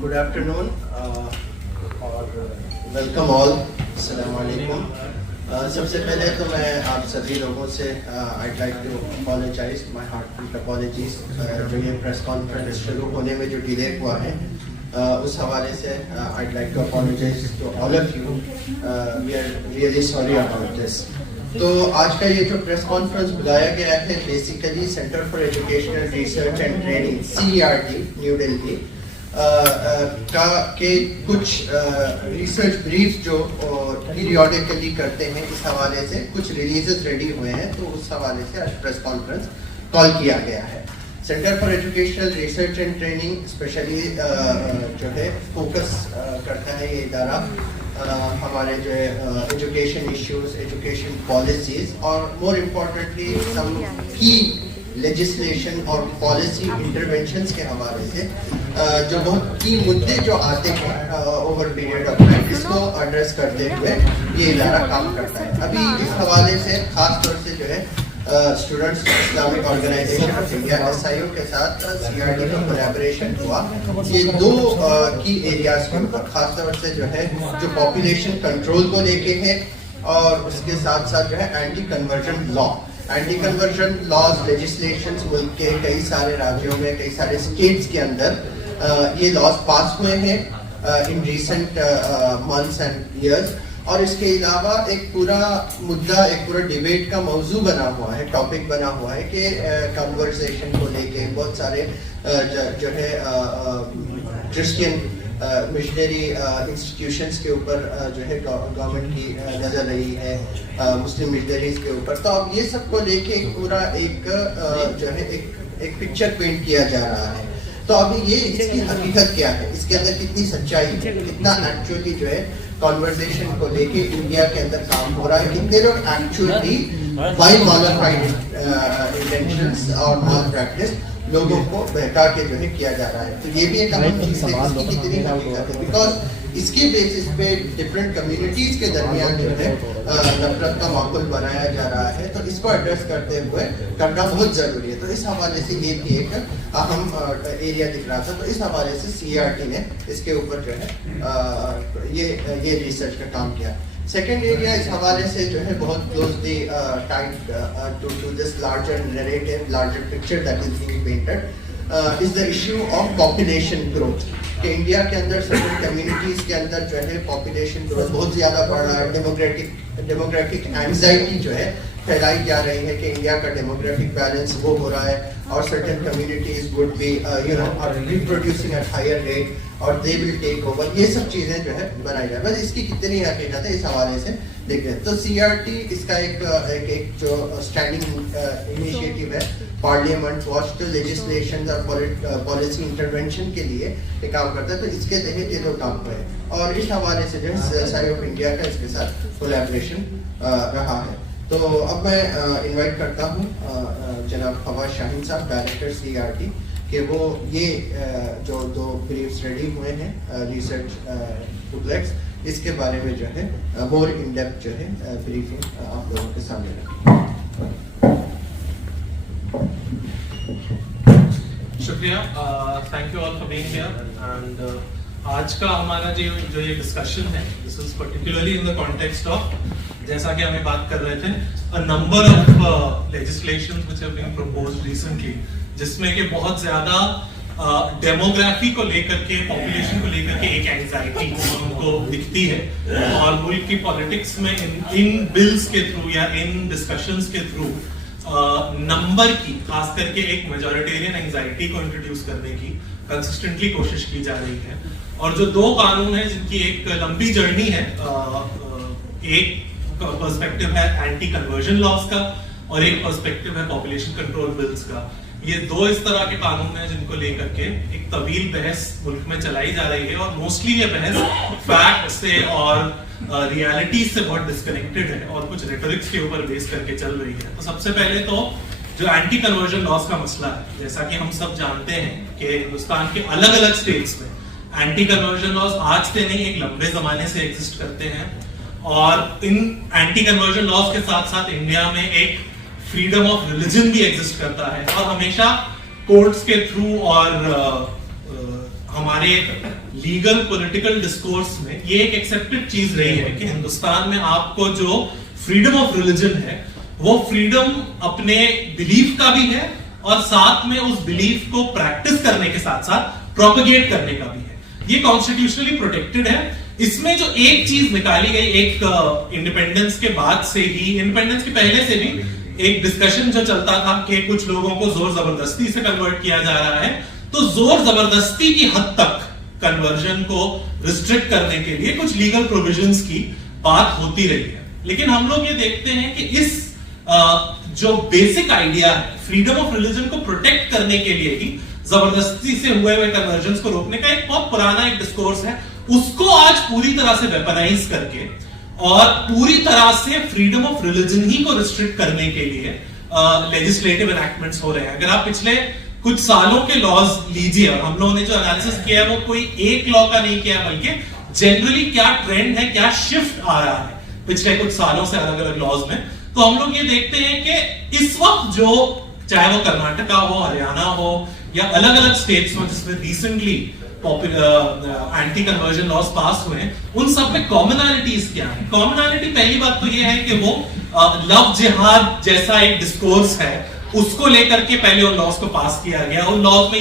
Good afternoon और welcome all. अस्सलाम वालेकुम। सबसे पहले तो मैं आप सभी लोगों से I'd like to apologize, my heartfelt apologies। जो ये प्रेस कॉन्फ्रेंस शुरू होने में जो डिले हुआ है उस हवाले से I'd like to apologize to all of you। We are really sorry about this। तो आज का ये जो प्रेस कॉन्फ्रेंस बुलाया गया है basically centre for educational research and training CERT new Delhi के कुछ रिसर्च ब्रीफ जो पीरियोडिकली करते हैं इस हवाले से कुछ रिलीजेस रेडी हुए हैं, तो उस हवाले से आज प्रेस कॉन्फ्रेंस कॉल किया गया है। Centre for educational research and training specially जो है फोकस करता है ये इदारा हमारे जो है एजुकेशन इश्यूज, एजुकेशन पॉलिसीज और मोर इम्पोर्टेंटली सम की लेजिस्लेशन और पॉलिसी इंटरवेंशंस के हवाले से जो बहुत की मुद्दे जो आते हैं ओवर पीरियड ऑफ टाइम इसको एड्रेस करते हुए ये इदारा काम करता है। अभी इस हवाले से खास तौर से जो है Students Islamic Organisation of India SIO के साथ CERT का कोलैबोरेशन हुआ। ये दो की एरियाज के ऊपर खास तौर से जो है जो पॉपुलेशन कंट्रोल को लेके है और उसके साथ साथ जो है एंटी कन्वर्जन लॉज लेजिस्लेशंस मुल्क के कई सारे राज्यों में, कई सारे स्टेट्स के अंदर ये लॉज पास हुए हैं in recent months and years. और इसके अलावा एक पूरा मुद्दा, एक पूरा डिबेट का मौजू बना हुआ है, टॉपिक बना हुआ है कि कन्वर्सेशन को लेके बहुत सारे जो है क्रिश्चियन मिशनरी इंस्टीट्यूशंस के ऊपर जो है गवर्नमेंट की नज़र रही है, मुस्लिम मिशनरीज के ऊपर। तो अब ये सब को लेके पूरा एक जो है एक पिक्चर पेंट किया जा रहा है। तो अभी ये इसकी हकीकत क्या है, इसके अंदर कितनी सच्चाई है, कितना एक्चुअली जो है कॉन्वर्सेशन को लेके इंडिया के अंदर काम हो रहा है, कितने लोग एक्चुअली बाय मॉडिफाइड इंटेंशंस और माल प्रैक्टिस लोगों को बहका के जो है किया जा रहा है। तो ये भी एक अहम चीज है इसकी कितनी हकीकत है, बिकॉज इसके बेसिस पे डिफरेंट कम्युनिटीज के दरमियान जो है नफरत का माहौल बनाया जा रहा है। तो इसको एड्रेस करते हुए करना बहुत जरूरी है। तो इस हवाले से ये भी एक अहम एरिया दिख रहा था। तो इस हवाले से CERT ने इसके ऊपर जो है ये रिसर्च का काम किया। सेकेंड एरिया इस हवाले से जो है बहुत closely tied to this larger narrative, larger picture that is being painted is the issue of population growth. कि इंडिया के अंदर सर्टेन कम्युनिटीज के अंदर जो है पॉपुलेशन ग्रोथ बहुत ज़्यादा बढ़ रहा है, डेमोग्राफिक एंजाइटी जो है फैलाई जा रही है कि इंडिया का डेमोग्राफिक बैलेंस वो हो रहा है और certain communities would be are reproducing at higher rate और दे विल टेक ओवर। ये सब चीज़ें जो है बनाई जाए, बस इसकी कितनी हकीकत है इस हवाले से देखते हैं। तो CERT इसका एक जो स्टैंडिंग इनिशिएटिव है पार्लियामेंट वॉच लेजिस्लेशन और पॉलिसी इंटरवेंशन के लिए ये काम करता है। तो इसके तहत ये लोग काम हुए और इस हवाले से जो है SIO ऑफ इंडिया का इसके साथ कोलैबोरेशन रहा है। तो अब मैं इनवाइट करता हूँ जनाब फवाद शाहीन साहब, डायरेक्टर CERT, कि वो ये जो दो ब्रीफ्स रेडी हुए हैं रिसर्च बुकलेट्स, इसके बारे में जो है मोर इन डेप्थ जो है ब्रीफिंग आप लोगों के सामने रखें। शुक्रिया, thank you all for being here. And आज का हमारा जो ये डिस्कशन है this is particularly in the context of, जैसा कि हमें बात कर रहे थे, a number of legislations which have been proposed recently, जिसमें कि बहुत ज्यादा डेमोग्राफी को लेकर के, पॉपुलेशन को लेकर के एक एंजाइटी उनको दिखती है और मुल्क की पॉलिटिक्स में इन बिल्स के थ्रू या इन डिस्कशंस के थ्रू नंबर की, खास करके एक मेजॉरिटेरियन एंजाइटी को इंट्रोड्यूस करने की कंसिस्टेंटली कोशिश की जा रही है। और जो दो कानून है जिनकी एक लंबी जर्नी है, एक पर्सपेक्टिव है एंटी कन्वर्जन लॉज का और एक पर्सपेक्टिव है पॉपुलेशन कंट्रोल बिल्स का। ये दो इस तरह के कानून हैं जिनको लेकर के एक तवील बहस मुल्क में चलाई जा रही है और मोस्टली ये बहस फैक्ट से और रियलिटी से बहुत डिस्कनेक्टेड है और कुछ रेटोरिक्स के ऊपर बेस करके चल रही है। तो सबसे पहले तो जो एंटी कन्वर्जन लॉज का मसला है, जैसा कि हम सब जानते हैं कि हिंदुस्तान के अलग अलग स्टेट्स में एंटी कन्वर्जन लॉज आज से नहीं एक लंबे जमाने से एग्जिस्ट करते हैं और इन एंटी कन्वर्जन लॉज के साथ साथ इंडिया में एक फ्रीडम ऑफ रिलीजन भी एग्जिस्ट करता है और हमेशा कोर्ट्स के थ्रू और हमारे लीगल पॉलिटिकल डिस्कोर्स में ये एक एक्सेप्टेड चीज रही है कि हिंदुस्तान में आपको जो फ्रीडम ऑफ रिलीजन है वो फ्रीडम अपने बिलीफ का भी है और साथ में उस बिलीफ को प्रैक्टिस करने के साथ साथ प्रोपेगेट करने का भी है। ये कॉन्स्टिट्यूशनली प्रोटेक्टेड है। इसमें जो एक चीज निकाली गई, एक इंडिपेंडेंस के बाद से ही, इंडिपेंडेंस के पहले से भी एक डिस्कशन जो चलता था कि कुछ लोगों को जोर जबरदस्ती से कन्वर्ट किया जा रहा है, तो जोर जबरदस्ती की हद तक कन्वर्जन को रिस्ट्रिक्ट करने के लिए कुछ लीगल प्रोविजंस की बात होती रही है। लेकिन हम लोग ये देखते हैं कि इस जो बेसिक आइडिया है फ्रीडम ऑफ रिलीजन को प्रोटेक्ट करने के लिए ही जबरदस्ती से हुए कन्वर्जन को रोकने का एक बहुत पुराना एक डिस्कोर्स है, उसको आज पूरी तरह से वेपनाइज करके और पूरी तरह से फ्रीडम ऑफ रिलीजन ही को रिस्ट्रिक्ट करने के लिए लेजिस्लेटिव एनैक्टमेंट्स हो रहे हैं। अगर आप पिछले कुछ सालों के लॉज लीजिए, और हम लोगों ने जो एनालिसिस किया है वो कोई एक लॉ का नहीं किया, बल्कि जनरली क्या ट्रेंड है, क्या शिफ्ट आ रहा है पिछले कुछ सालों से अलग अलग लॉज में, तो हम लोग ये देखते हैं कि इस वक्त जो, चाहे वो कर्नाटका हो, हरियाणा हो या अलग अलग स्टेट्स में जिसमें रिसेंटली एंटी कन्वर्जन लॉज पास हुए हैं, उन सब में कॉमनैलिटीज क्या है। कॉमनैलिटी पहली बात तो ये है कि वो लव जिहाद जैसा एक डिस्कोर्स है उसको लेकर के पहले उन लॉज को पास किया गया। उन लॉज में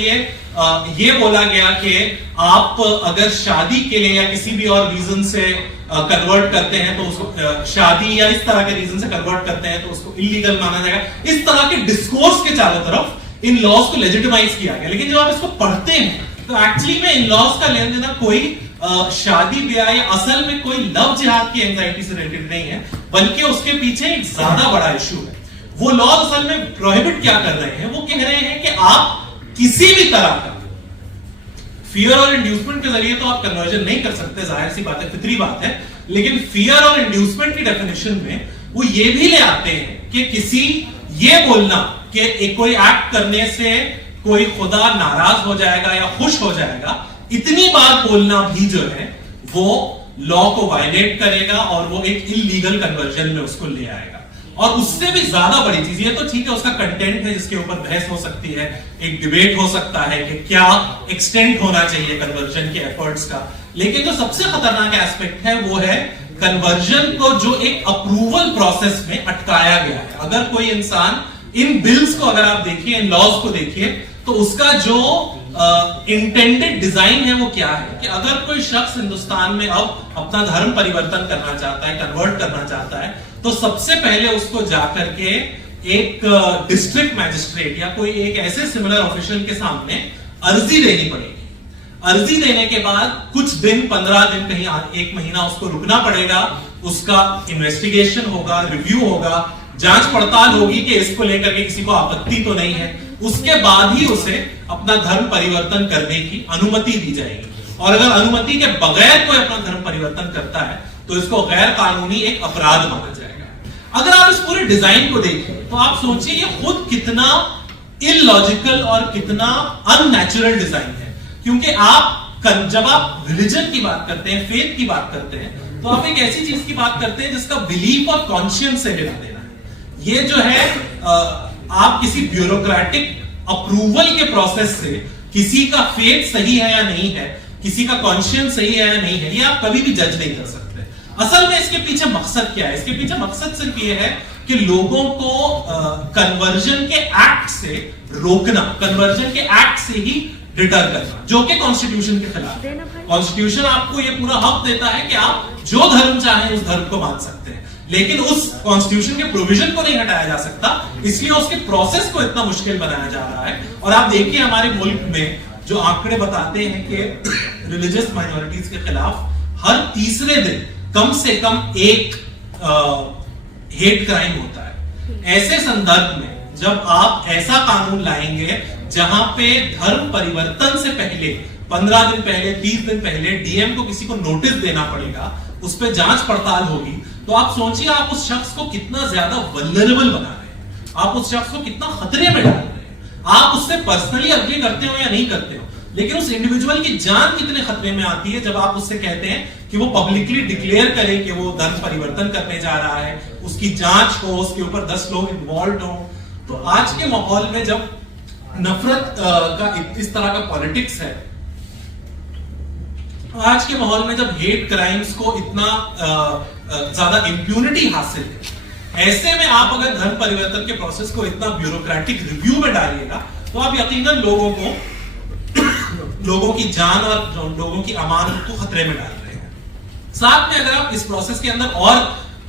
ये बोला गया कि आप अगर शादी के लिए या किसी भी और रीजन से कन्वर्ट करते हैं तो उसको शादी या इस तरह के रीजन से कन्वर्ट करते हैं तो उसको इलीगल माना जाएगा। इस तरह के डिस्कोर्स के चारों तरफ इन लॉज को लेजिटिमाइज किया गया। लेकिन जब आप इसको पढ़ते हैं तो एक्चुअली में इन लॉज का लेन देना कोई शादी ब्याह या असल में कोई लव जिहाद की एंजाइटी से रिलेटेड नहीं है, बल्कि उसके पीछे एक ज्यादा बड़ा इशू है। वो लॉ असल में प्रोहिबिट क्या कर रहे हैं, वो कह रहे हैं कि आप किसी भी तरह का फियर और इंड्यूसमेंट के जरिए तो आप कन्वर्जन नहीं कर सकते, जाहिर सी बात है, फितरी बात है। लेकिन फियर और इंड्यूसमेंट की डेफिनेशन में वो ये भी ले आते हैं कि किसी ये बोलना कि कोई एक्ट करने से कोई खुदा नाराज हो जाएगा या खुश हो जाएगा, इतनी बात बोलना भी जो है वो लॉ को वायलेट करेगा और वो एक इलीगल कन्वर्जन में उसको ले आएगा। और उससे भी ज्यादा बड़ी चीज, ये तो ठीक है उसका कंटेंट है जिसके ऊपर बहस हो सकती है, एक डिबेट हो सकता है कि क्या एक्सटेंट होना चाहिए कन्वर्जन के एफर्ट्स का, लेकिन जो सबसे खतरनाक एस्पेक्ट है वो है कन्वर्जन को जो एक अप्रूवल प्रोसेस में अटकाया गया है। अगर कोई इंसान इन बिल्स को अगर आप देखिए, इन लॉज को देखिए, तो उसका जो इंटेंडेड डिजाइन है वो क्या है कि अगर कोई शख्स हिंदुस्तान में अब अपना धर्म परिवर्तन करना चाहता है, कन्वर्ट करना चाहता है, तो सबसे पहले उसको जाकर के एक डिस्ट्रिक्ट मैजिस्ट्रेट या कोई एक ऐसे सिमिलर ऑफिशियल के सामने अर्जी देनी पड़ेगी। अर्जी देने के बाद कुछ दिन, 15 दिन, कहीं 1 महीना उसको रुकना पड़ेगा, उसका इन्वेस्टिगेशन होगा, रिव्यू होगा, जांच पड़ताल होगी कि इसको लेकर के किसी को आपत्ति तो नहीं है, उसके बाद ही उसे अपना धर्म परिवर्तन करने की अनुमति दी जाएगी। और अगर अनुमति के बगैर कोई अपना धर्म परिवर्तन करता है तो इसको गैर कानूनी एक अपराध माना जाएगा। अगर आप इस पूरे डिजाइन को देखें तो आप सोचिए ये खुद कितना इलॉजिकल और कितना अननेचुरल डिजाइन है, क्योंकि जब आप रिलीजन की बात करते हैं, फेथ की बात करते हैं, तो आप एक ऐसी चीज की बात करते हैं जिसका बिलीफ और कॉन्शियंस से लेना देना है। ये जो है आप किसी ब्यूरोक्रेटिक अप्रूवल के प्रोसेस से किसी का फेथ सही है या नहीं है, किसी का कॉन्शियंस सही है या नहीं है, ये आप कभी भी जज नहीं कर सकते। असल में इसके पीछे मकसद क्या है? इसके पीछे मकसद सिर्फ ये है कि लोगों को कन्वर्जन के एक्ट से रोकना, कन्वर्जन के एक्ट से ही डिटर करना, जो कि कॉन्स्टिट्यूशन के खिलाफ है। कॉन्स्टिट्यूशन आपको ये पूरा हक देता है कि आप जो धर्म चाहें उस धर्म को मान सकते हैं, लेकिन उस कॉन्स्टिट्यूशन के प्रोविजन को नहीं हटाया जा सकता, इसलिए उसके प्रोसेस को इतना मुश्किल बनाया जा रहा है। और आप देखिए हमारे मुल्क में जो आंकड़े बताते हैं कि रिलीजियस माइनॉरिटीज के खिलाफ हर तीसरे दिन कम से कम एक हेट क्राइम होता है। ऐसे संदर्भ में जब आप ऐसा कानून लाएंगे जहां पे धर्म परिवर्तन से पहले 15 दिन पहले, 30 दिन पहले डीएम को किसी को नोटिस देना पड़ेगा, उस पर जांच पड़ताल होगी, तो आप सोचिए आप उस शख्स को कितना ज्यादा वल्नरेबल बना रहे हैं, आप उस शख्स को कितना खतरे में डाल रहे हैं। आप उससे पर्सनली अग्री करते हो या नहीं करते हो, लेकिन उस इंडिविजुअल की जान कितने खतरे में आती है जब आप उससे कहते हैं कि वो पब्लिकली डिक्लेयर करे कि वो धर्म परिवर्तन करने जा रहा है, उसकी जांच हो, उसके ऊपर 10 लोग इन्वॉल्व हो। तो आज के माहौल में जब नफरत का इस तरह का पॉलिटिक्स है, आज के माहौल में जब हेट क्राइम्स को इतना ज्यादा इंप्यूनिटी हासिल है, ऐसे में आप अगर धर्म परिवर्तन के प्रोसेस को इतना ब्यूरोक्रेटिक रिव्यू में डालिएगा तो आप यकीनन लोगों की जान और लोगों की अमानत को खतरे में डाल रहे हैं। साथ में अगर आप इस प्रोसेस के अंदर और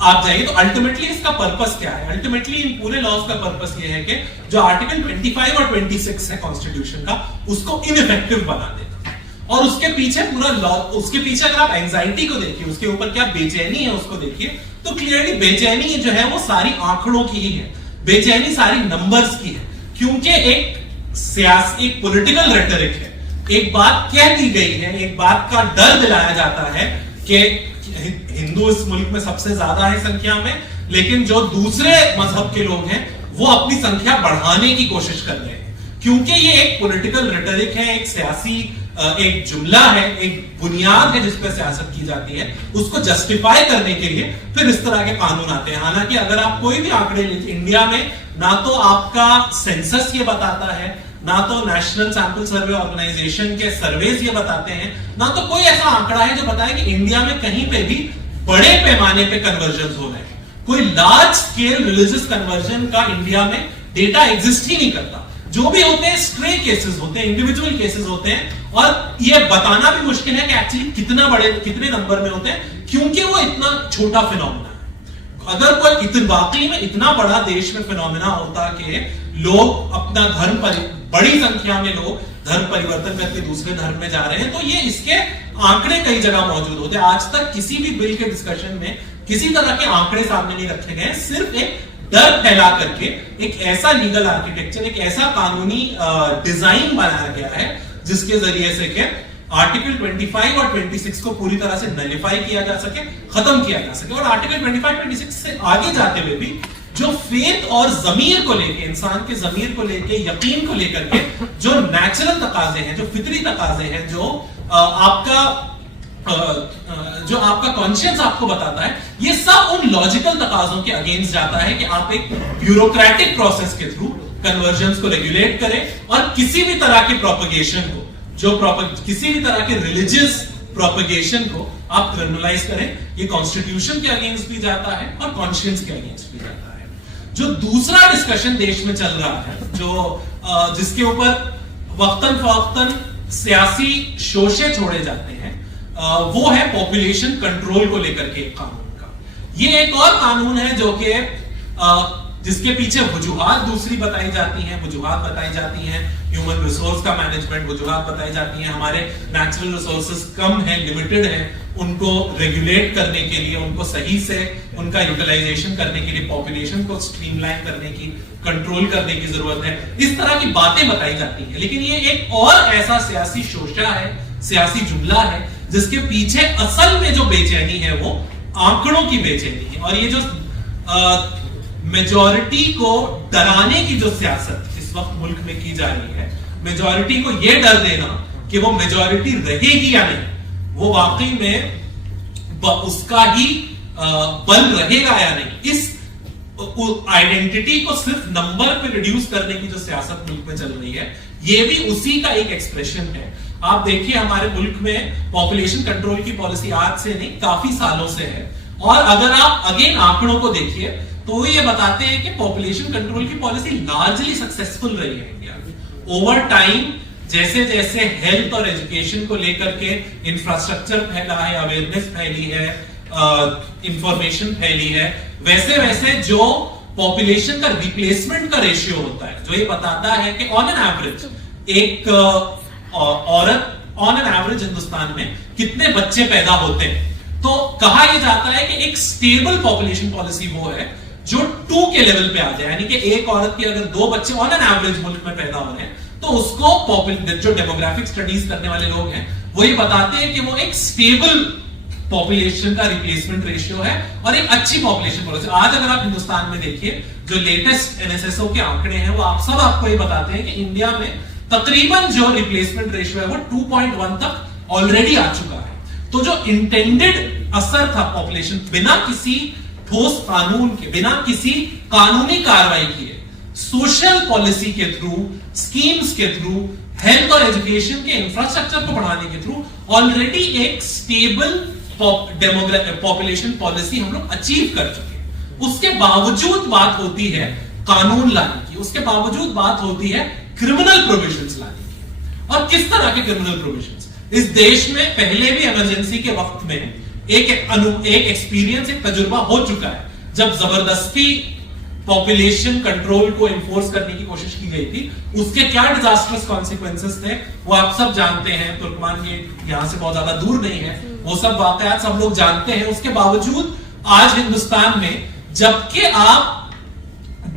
आप जाइए तो अल्टीमेटली इसका पर्पस क्या है? अल्टीमेटली इन पूरे लॉज का पर्पस ये है कि जो आर्टिकल 25 और 26 है कॉन्स्टिट्यूशन का, उसको इनइफेक्टिव बना देना। और उसके पीछे पूरा लॉ, उसके पीछे अगर आप एंजाइटी को देखिए, उसके ऊपर क्या बेचैनी है उसको देखिए, तो क्लियरली बेचैनी जो है वो सारी आंकड़ों की ही है, बेचैनी सारी नंबर्स की है। क्योंकि एक पॉलिटिकल रेटरिक है, एक बात कह दी गई है, एक बात का डर दिलाया जाता है कि हिंदू इस मुल्क में सबसे ज्यादा है संख्या में, लेकिन जो दूसरे मजहब के लोग हैं वो अपनी संख्या बढ़ाने की कोशिश कर रहे हैं। क्योंकि ये एक पॉलिटिकल रेटरिक है, एक सियासी एक जुमला है, एक बुनियाद है जिस पर सियासत की जाती है, उसको जस्टिफाई करने के लिए फिर इस तरह के कानून आते हैं। हालांकि अगर आप कोई भी आंकड़े लीजिए इंडिया में, ना तो आपका सेंसस ये बताता है, ना तो नेशनल सैंपल सर्वे ऑर्गेनाइजेशन के सर्वेज ये बताते हैं, ना तो कोई ऐसा आंकड़ा है जो बताए कि इंडिया में कहीं पे भी बड़े पैमाने पे कन्वर्जन हो रहे हैं। कोई लार्ज स्केल रिलीजियस कन्वर्जन का इंडिया में डेटा एग्जिस्ट ही नहीं करता। जो भी होते हैं स्ट्रे केसेस होते हैं, इंडिविजुअल केसेस होते हैं, और ये बताना भी मुश्किल है कि एक्चुअली कितने नंबर में होते हैं, क्योंकि वो इतना छोटा फिनोमेना है। अगर कोई वाकई में इतना बड़ा देश में फिनोमेना होता कि लोग अपना बड़ी संख्या में लोग धर्म परिवर्तन करके दूसरे धर्म में जा रहे हैं, तो ये इसके आंकड़े कई जगह मौजूद होते हैं। आज तक किसी भी बिल के डिस्कशन में किसी तरह के आंकड़े सामने नहीं रखे गए, सिर्फ एक डर फैला करके एक ऐसा लीगल आर्किटेक्चर, एक ऐसा कानूनी डिजाइन बनाया गया है जिसके जरिए से कि आर्टिकल 25 और 26 को पूरी तरह से नलिफाई किया जा सके, खत्म किया जा सके। और आर्टिकल 25-26 से आगे जाते हुए भी जो फेथ और जमीर को लेके, इंसान के जमीर को लेके, यकीन को लेकर के जो नेचुरल तकाजे हैं, जो फितरी तकाजे हैं, जो आपका कॉन्शियस आपको बताता है, ये सब उन लॉजिकल तकाजों के अगेंस्ट जाता है कि आप एक ब्यूरोक्रेटिक प्रोसेस के थ्रू कन्वर्जन्स को रेगुलेट करें और किसी भी तरह के प्रोपगेशन को, किसी भी तरह के रिलीजियस प्रोपगेशन को आप क्रिमिनलाइज करें। ये कॉन्स्टिट्यूशन के अगेंस्ट भी जाता है और कॉन्शियंस के अगेंस्ट भी जाता है। जो दूसरा डिस्कशन देश में चल रहा है, जो जिसके ऊपर वक्तन फवक्तन सियासी शोशे छोड़े जाते हैं, वो है पॉपुलेशन कंट्रोल को लेकर के एक कानून का। ये एक और कानून है जो कि जिसके पीछे वजूहात दूसरी बताई जाती हैं, ह्यूमन रिसोर्स का मैनेजमेंट, वजूहात बताई जाती हैं, हमारे नेचुरल रिसोर्सेज कम हैं, लिमिटेड हैं, उनको रेगुलेट करने के लिए, उनको सही से उनका यूटिलाइजेशन करने के लिए, पॉपुलेशन को स्ट्रीमलाइन करने की, कंट्रोल करने की जरूरत है। इस तरह की बातें बताई जाती हैं, लेकिन ये एक और ऐसा सियासी शोशा है, सियासी जुमला है, जिसके पीछे असल में जो बेचैनी है वो आंकड़ों की बेचैनी है। और ये जो मेजॉरिटी को डराने की जो सियासत इस वक्त मुल्क में की जा रही है, मेजॉरिटी को यह डर देना कि वो मेजॉरिटी रहेगी या नहीं, वो वाकई में उसका ही बल रहेगा या नहीं, इस आइडेंटिटी को सिर्फ नंबर पे रिड्यूस करने की जो सियासत मुल्क में चल रही है, ये भी उसी का एक एक्सप्रेशन है। आप देखिए हमारे मुल्क में पॉपुलेशन कंट्रोल की पॉलिसी आज से नहीं काफी सालों से है, और अगर आप अगेन आंकड़ों को देखिए तो ये बताते हैं कि पॉपुलेशन कंट्रोल की पॉलिसी लार्जली सक्सेसफुल रही है इंडिया में। ओवर टाइम जैसे जैसे हेल्थ और एजुकेशन को लेकर के इंफ्रास्ट्रक्चर फैला है, अवेयरनेस फैली है, इंफॉर्मेशन फैली है, वैसे वैसे जो पॉपुलेशन का रिप्लेसमेंट का रेशियो होता है, जो ये बताता है कि ऑन एन एवरेज एक औरत ऑन एन एवरेज हिंदुस्तान में कितने बच्चे पैदा होते हैं, तो कहा यह जाता है कि एक स्टेबल पॉपुलेशन पॉलिसी वो है जो 2 के लेवल पे आ जाए, यानी कि एक औरत के अगर 2 बच्चे ऑन एन एवरेज मुल्क में पैदा हो रहे हैं तो उसको जो डेमोग्राफिक स्टडीज करने वाले लोग हैं वो ये बताते हैं कि वो एक स्टेबल पॉपुलेशन का रिप्लेसमेंट रेशियो है और एक अच्छी पॉपुलेशन पॉलिसी। आज अगर आप हिंदुस्तान में देखिए जो लेटेस्ट एनएसएसओ के आंकड़े हैं वो आपको ये बताते हैं कि इंडिया में तकरीबन जो रिप्लेसमेंट रेशियो है वो 2.1 तक ऑलरेडी आ चुका है। तो जो इंटेंडेड असर था पॉपुलेशन, बिना किसी ठोस कानून के, बिना किसी कानूनी कार्रवाई किए सोशल पॉलिसी के थ्रू, स्कीम्स के थ्रू, हेल्थ और एजुकेशन के इंफ्रास्ट्रक्चर को बढ़ाने के थ्रू ऑलरेडी एक स्टेबल पॉपुलेशन पॉलिसी हम लोग अचीव कर चुके हैं। उसके बावजूद बात होती है कानून लाने की, उसके बावजूद बात होती है क्रिमिनल प्रोविजंस लाने की। और किस तरह के क्रिमिनल प्रोविजंस? इस देश में पहले भी इमरजेंसी के वक्त में एक एक्सपीरियंस, एक तजुर्बा हो चुका है, जब जबरदस्ती पॉपुलेशन कंट्रोल को एनफोर्स करने की कोशिश की गई थी। उसके क्या डिजास्टर्स कॉन्सिक्वेंसेस थे वो आप सब जानते हैं। तुर्कमान गेट यहां से बहुत ज्यादा दूर नहीं है, वो सब वाकयात सब लोग जानते हैं। उसके बावजूद आज हिंदुस्तान में जबकि आप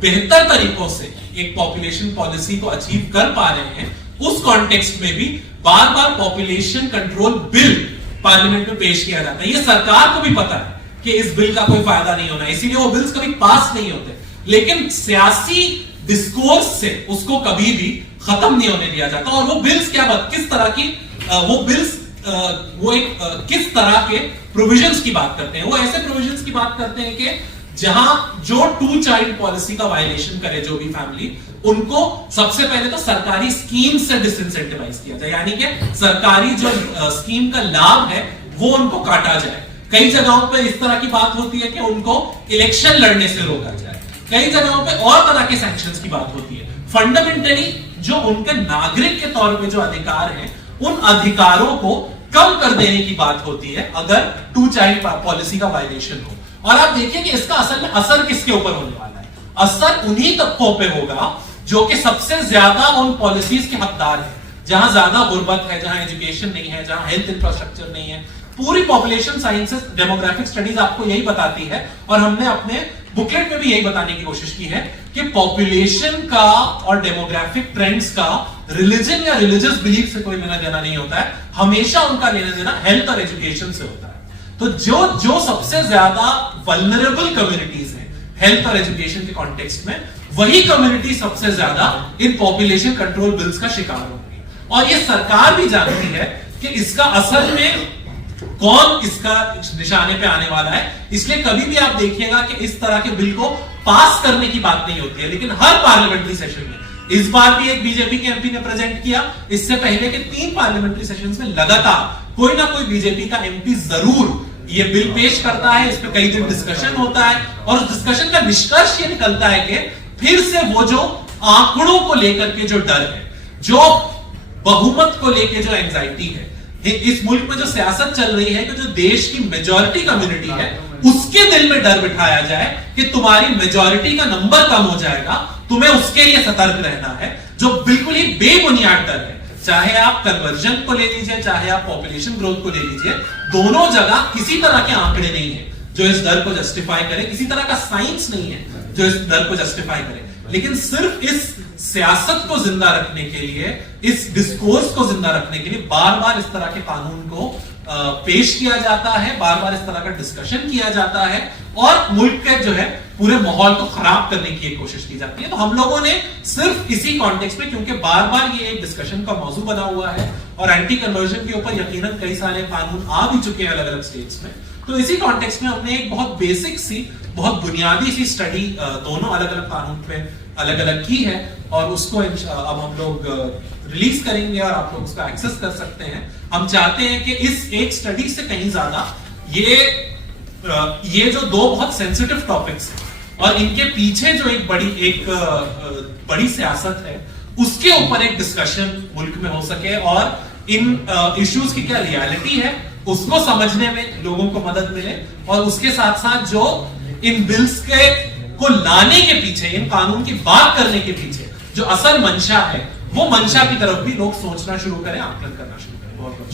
बेहतर तरीकों से एक पॉपुलेशन पॉलिसी को अचीव कर पा रहे हैं, उस कॉन्टेक्स्ट में भी बार बार पॉपुलेशन कंट्रोल बिल पार्लियामेंट में पेश किया जाता है। ये सरकार को भी पता है कि इस बिल का कोई फायदा नहीं होना, इसीलिए वो बिल्स कभी पास नहीं होते। लेकिन सियासी डिस्कोर्स से उसको कभी भी खत्म नहीं होने दिया जाता। और वो बिल्स किस तरह की किस तरह के प्रोविजंस की बात करते हैं? वो ऐसे प्रोविजंस की बात करते हैं कि जहां जो 2 चाइल्ड पॉलिसी का वायलेशन करे जो भी फैमिली, उनको सबसे पहले तो सरकारी स्कीम से डिसइंसेंटिवाइज किया जाए, यानी कि सरकारी जो स्कीम का लाभ है वो उनको काटा जाए। कई जगहों पर इस तरह की बात होती है कि उनको इलेक्शन लड़ने से रोका जाए। कई जगहों पे और तरह के सैंक्शंस की बात होती है। फंडामेंटली जो उनके नागरिक के तौर पे जो अधिकार हैं, उन अधिकारों को कम कर देने की बात होती है अगर 2 चाइल्ड पॉलिसी का वायलेशन हो। और आप देखिए कि इसका असल में असर किसके ऊपर होने वाला है? असर उन्हीं तबकों पे होगा जो कि सबसे ज्यादा उन पॉलिसीज के हकदार हैं, जहां ज्यादा गुर्बत है, जहां एजुकेशन नहीं है, जहां हेल्थ इंफ्रास्ट्रक्चर नहीं है। पूरी पॉपुलेशन साइंसेस, डेमोग्राफिक स्टडीज आपको यही बताती है, और हमने अपने बुकलेट में भी यही बताने की कोशिश की है कि पॉपुलेशन का और डेमोग्राफिक ट्रेंड्स का रिलीजन या रिलीजियस बिलीफ से कोई लेना देना नहीं होता है। हमेशा उनका लेना देना हेल्थ और एजुकेशन से होता है। तो जो सबसे ज्यादा वल्नरेबल कम्युनिटीज हैं हेल्थ और एजुकेशन के कॉन्टेक्स्ट में, वही कम्युनिटी सबसे ज्यादा इन पॉपुलेशन कंट्रोल बिल्स का शिकार होगी। और ये सरकार भी जानती है कि इसका असल में कौन इसका निशाने पे आने वाला है। इसलिए कभी भी आप देखिएगा कि इस तरह के बिल को पास करने की बात नहीं होती है, लेकिन हर पार्लियामेंट्री सेशन में, इस बार भी एक बीजेपी के एमपी ने प्रेजेंट किया, इससे पहले के 3 पार्लियामेंट्री सेशंस में लगातार कोई ना कोई बीजेपी का एमपी जरूर ये बिल पेश करता है। इस पे कई दिन डिस्कशन होता है, और उस डिस्कशन का निष्कर्ष ये निकलता है कि फिर से वो जो आंकड़ों को लेकर के जो डर है, जो बहुमत को लेकर जो एंजाइटी है, इस मुल्क में जो सियासत चल रही है कि जो देश की मेजॉरिटी कम्युनिटी है उसके दिल में डर बिठाया जाए कि तुम्हारी मेजॉरिटी का नंबर कम हो जाएगा, तुम्हें उसके लिए सतर्क रहना है, जो बिल्कुल ही बेबुनियाद डर है। चाहे आप कन्वर्जन को ले लीजिए, चाहे आप पॉपुलेशन ग्रोथ को ले लीजिए, दोनों जगह किसी तरह के आंकड़े नहीं है जो इस डर को जस्टिफाई करे, किसी तरह का साइंस नहीं है जो इस डर को जस्टिफाई करे। लेकिन सिर्फ इस सियासत को जिंदा रखने के लिए, इस डिस्कोर्स को जिंदा रखने के लिए बार बार इस तरह के कानून को पेश किया जाता है, बार बार इस तरह का डिस्कशन किया जाता है, और मुल्क के जो है पूरे माहौल को खराब करने की कोशिश की जाती है। तो हम लोगों ने सिर्फ इसी कॉन्टेक्स्ट में, क्योंकि बार बार ये एक डिस्कशन का मौजू बना हुआ है और एंटी कन्वर्जन के ऊपर यकीनन कई सारे कानून आ भी चुके हैं अलग अलग स्टेट्स में, तो इसी कॉन्टेक्स्ट में हमने एक बहुत बेसिक सी, बहुत बुनियादी सी स्टडी दोनों अलग अलग कानून पे अलग अलग की है, और उसको अब हम लोग रिलीज करेंगे और आप लोग उसका एक्सेस कर सकते हैं। हम चाहते हैं कि इस एक स्टडी से कहीं ज्यादा ये जो 2 बहुत सेंसिटिव टॉपिक्स हैं और इनके पीछे जो एक बड़ी सियासत है, उसके ऊपर एक डिस्कशन मुल्क में हो सके, और इन इश्यूज की क्या रियलिटी है उसको समझने में लोगों को मदद मिले, और उसके साथ साथ जो इन बिल्स को लाने के पीछे, इन कानून की बात करने के पीछे जो असल मंशा है, वो मंशा की तरफ भी लोग सोचना शुरू करें, आकलन करना शुरू करें। बहुत बहुत